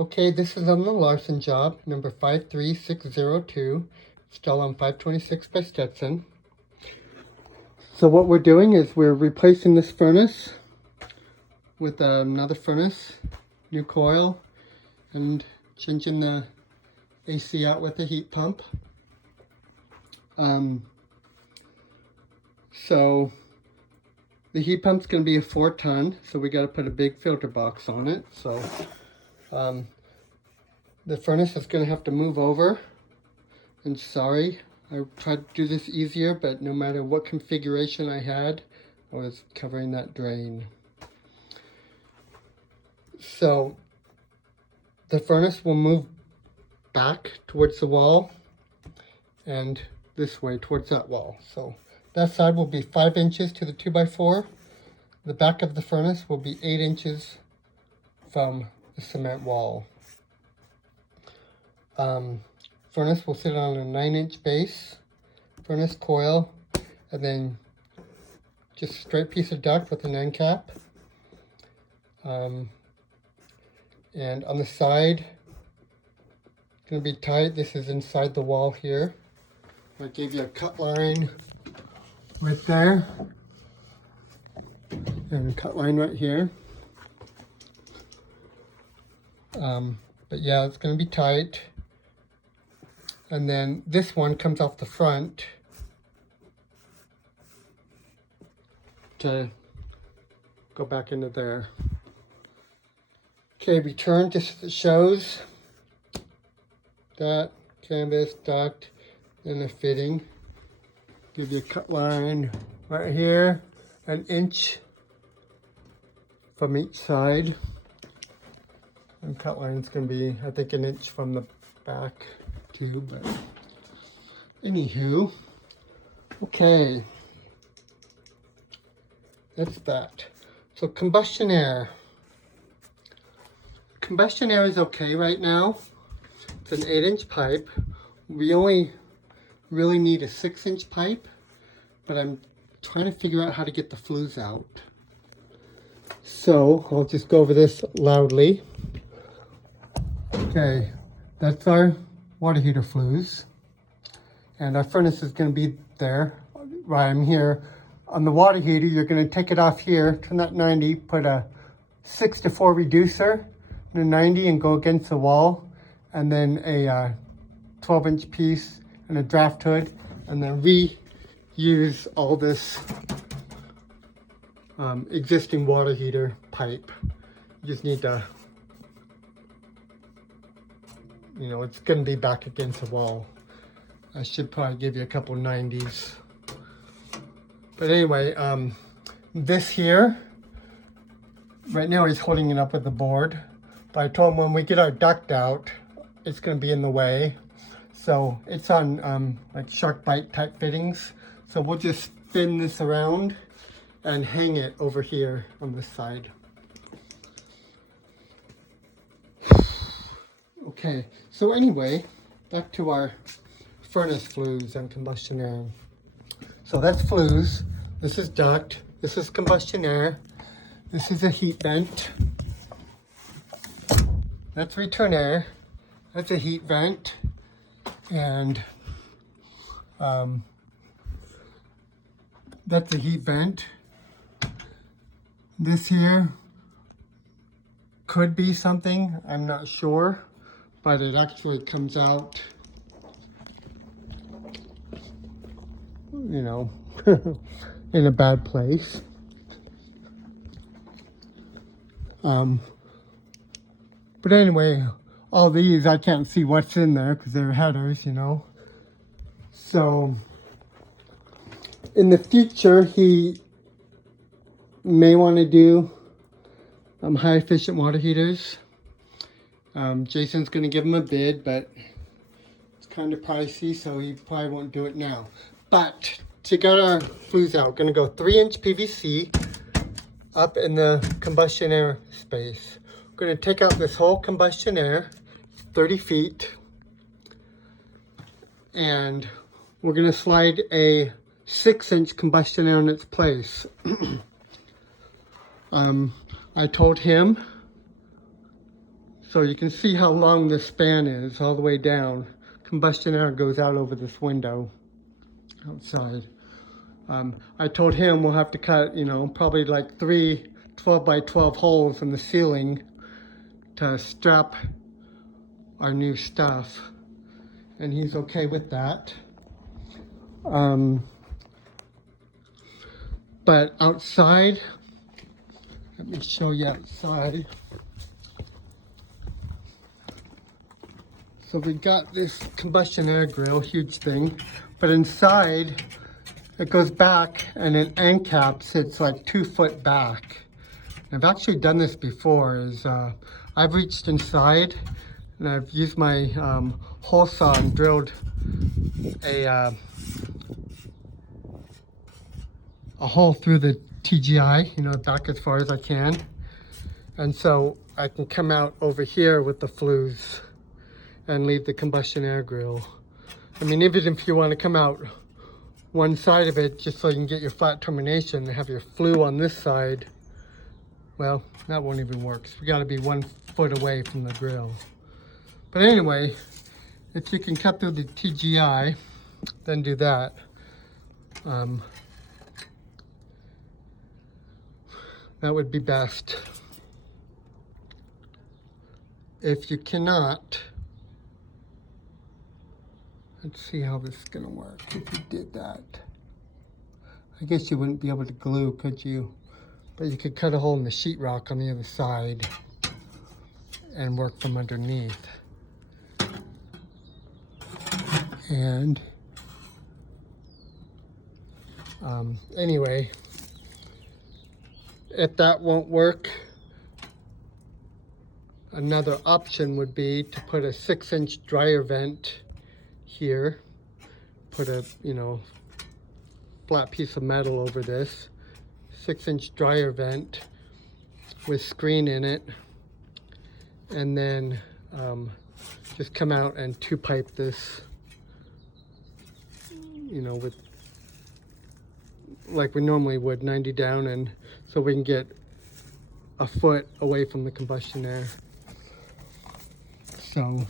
Okay, this is on the Larsen job, number 53602, still on 526 by Stetson. So what we're doing is we're replacing this furnace with another furnace, new coil, and changing the AC out with the heat pump. So the heat pump's going to be a 4-ton, so we got to put a big filter box on it. So the furnace is going to have to move over. And sorry, I tried to do this easier, but no matter what configuration I had, I was covering that drain. So the furnace will move back towards the wall and this way towards that wall. So that side will be 5 inches to the 2x4. The back of the furnace will be 8 inches from the cement wall. Furnace will sit on a 9-inch base, furnace coil, and then just a straight piece of duct with an end cap. And on the side, it's going to be tight. This is inside the wall here. I gave you a cut line right there, and a cut line right here. But yeah, it's going to be tight. And then this one comes off the front to go back into there. Okay, return just shows that canvas, duct, and a fitting. Give you a cut line right here, 1 inch from each side. And cut line's gonna be, I think, 1 inch from the back too, but anywho, okay. That's that. So combustion air. Combustion air is okay right now. It's an 8-inch pipe. We only really need a 6-inch pipe, but I'm trying to figure out how to get the flues out. So I'll just go over this loudly. Okay, that's our water heater flues. And our furnace is going to be there. Right, I'm here. On the water heater, you're going to take it off here, turn that 90, put a 6-to-4 reducer and a 90 and go against the wall, and then a 12-inch piece and a draft hood, and then reuse all this existing water heater pipe. You just need to, you know, it's going to be back against the wall. I should probably give you a couple 90s. But anyway, this here, right now he's holding it up with the board. But I told him when we get our duct out, it's going to be in the way. So it's on like shark bite type fittings. So we'll just spin this around and hang it over here on this side. Okay, so anyway, back to our furnace flues and combustion air. So that's flues, this is duct, this is combustion air, this is a heat vent, that's return air, that's a heat vent, and that's a heat vent. This here could be something, I'm not sure, but it actually comes out, you know, in a bad place. But anyway, all these, I can't see what's in there because they're headers, you know. So in the future, he may want to do high efficient water heaters. Jason's going to give him a bid, but it's kind of pricey, so he probably won't do it now. But to get our flues out, we're going to go 3-inch PVC up in the combustion air space. We're going to take out this whole combustion air, 30 feet, and we're going to slide a 6-inch combustion air in its place. I told him So you can see how long this span is, all the way down. Combustion air goes out over this window outside. I told him we'll have to cut, you know, probably like 3 12 by 12 holes in the ceiling to strap our new stuff. And he's okay with that. But outside, let me show you outside. So we got this combustion air grill, huge thing, but inside it goes back and it end caps. It's like 2 foot back. I've actually done this before. I've reached inside and I've used my hole saw and drilled a hole through the TGI, you know, back as far as I can, and so I can come out over here with the flues and leave the combustion air grill. I mean, even if you want to come out one side of it just so you can get your flat termination and have your flue on this side, well, that won't even work. So we got to be 1 foot away from the grill. But anyway, if you can cut through the TGI, then do that. That would be best. If you cannot, let's see how this is gonna work if you did that. I guess you wouldn't be able to glue, could you? But you could cut a hole in the sheetrock on the other side and work from underneath. And anyway, if that won't work, another option would be to put a 6-inch dryer vent here. Put a, you know, flat piece of metal over this 6-inch dryer vent with screen in it, and then just come out and 2-pipe this, you know, with like we normally would, 90 down, and so we can get a foot away from the combustion air. So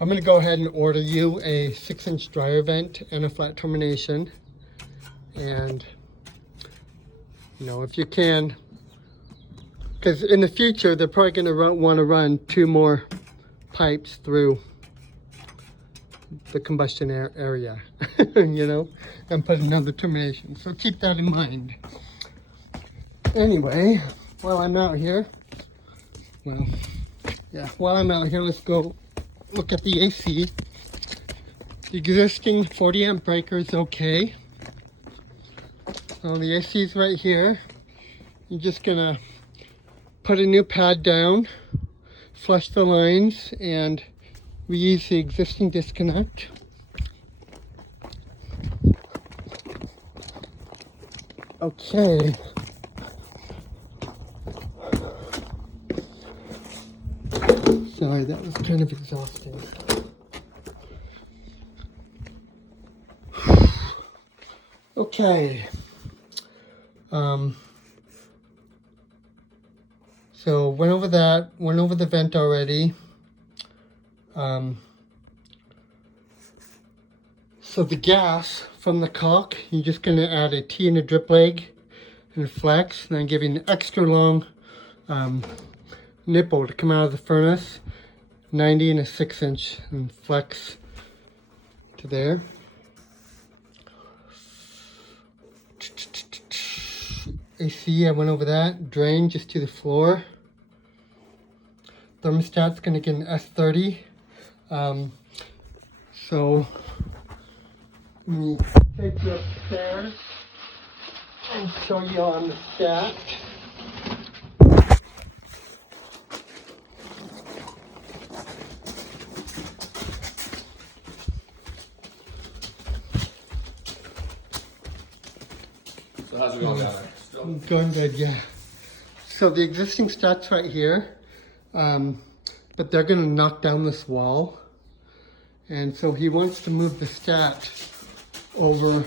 I'm going to go ahead and order you a 6-inch dryer vent and a flat termination. And, you know, if you can, because in the future they're probably going to want to run 2 more pipes through the combustion air area, you know, and put another termination. So keep that in mind. Anyway, while I'm out here, let's go look at the AC. The existing 40 amp breaker is okay. So the AC is right here. You're just gonna put a new pad down, flush the lines, and reuse the existing disconnect. Okay. Sorry, that was kind of exhausting. Okay. So went over that, went over the vent already. So the gas from the caulk, you're just going to add a T and a drip leg and flex, and then give you an extra long nipple to come out of the furnace, 90 and a 6-inch, and flex to there. AC, I went over that. Drain just to the floor. Thermostat's going to get an S30. So let me take you upstairs and show you on the stat. So how's it going down there? Still? Going good, yeah. So the existing stat's right here, but they're going to knock down this wall. And so he wants to move the stat over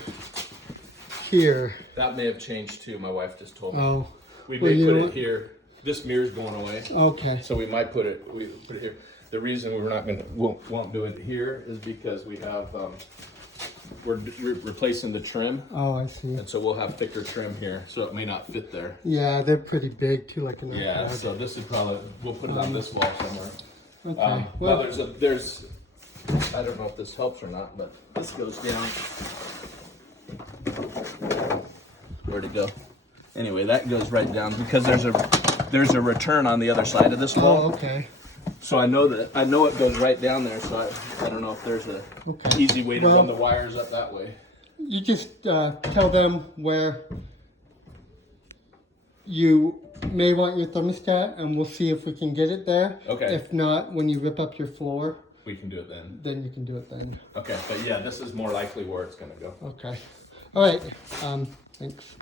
here. That may have changed too, my wife just told me. Oh, We well, may you put know it what? here. this mirror's going away. Okay. So we might put it here. The reason we're not gonna won't do it here is because we have we're replacing the trim, Oh, I see. and so we'll have thicker trim here, so it may not fit there. Yeah, they're pretty big too, like an Yeah, iPad. so this is probably we'll put it on this wall somewhere. Okay. Well, Well, there's I don't know if this helps or not, but this goes down. Where'd it go? Anyway, that goes right down because there's a return on the other side of this wall. oh, okay. So I know it goes right down there. So I don't know if there's a Okay. easy way to Well- run the wires up that way. You just tell them where you may want your thermostat, and we'll see if we can get it there. Okay. If not, when you rip up your floor, We can do it then. then you can do it then. Okay, but yeah, this is more likely where it's gonna go. Okay. All right. Thanks.